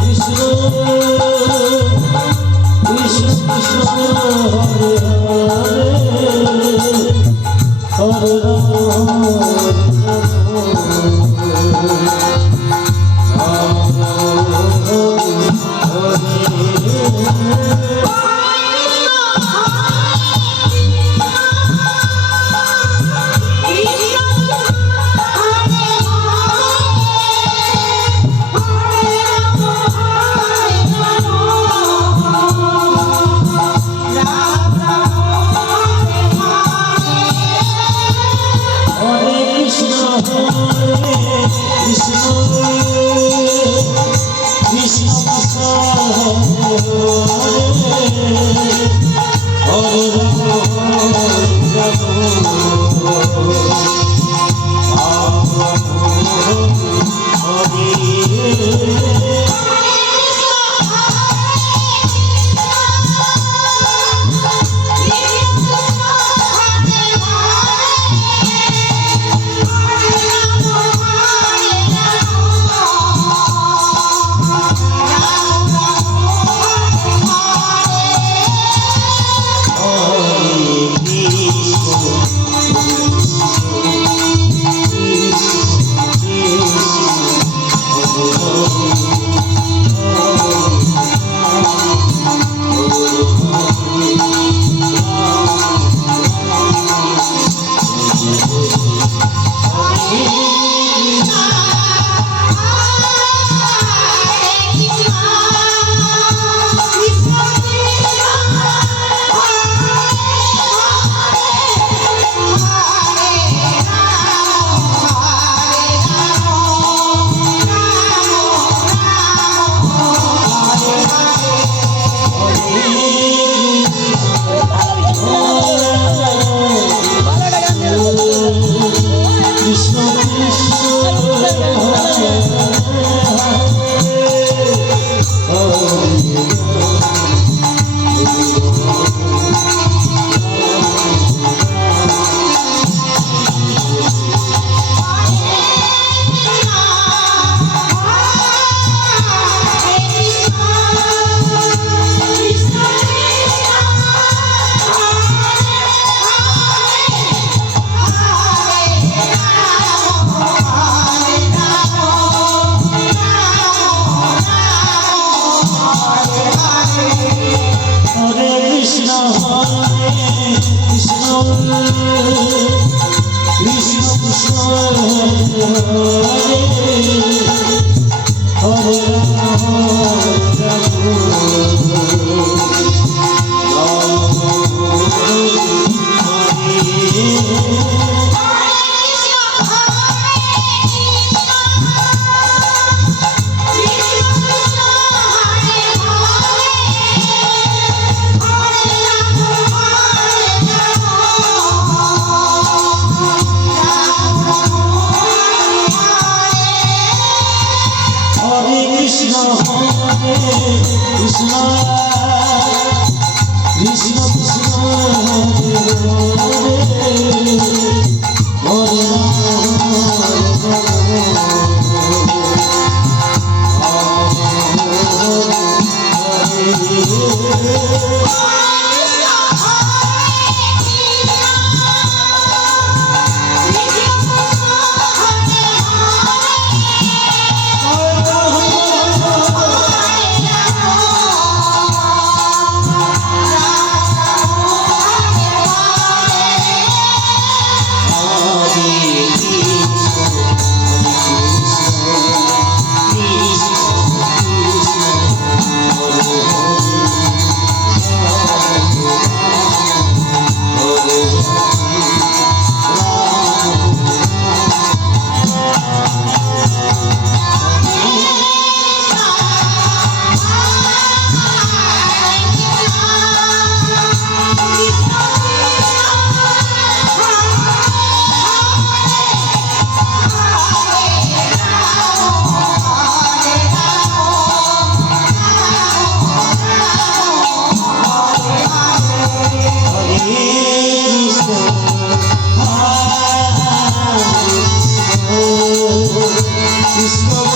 Krishna Oh, Oh, This love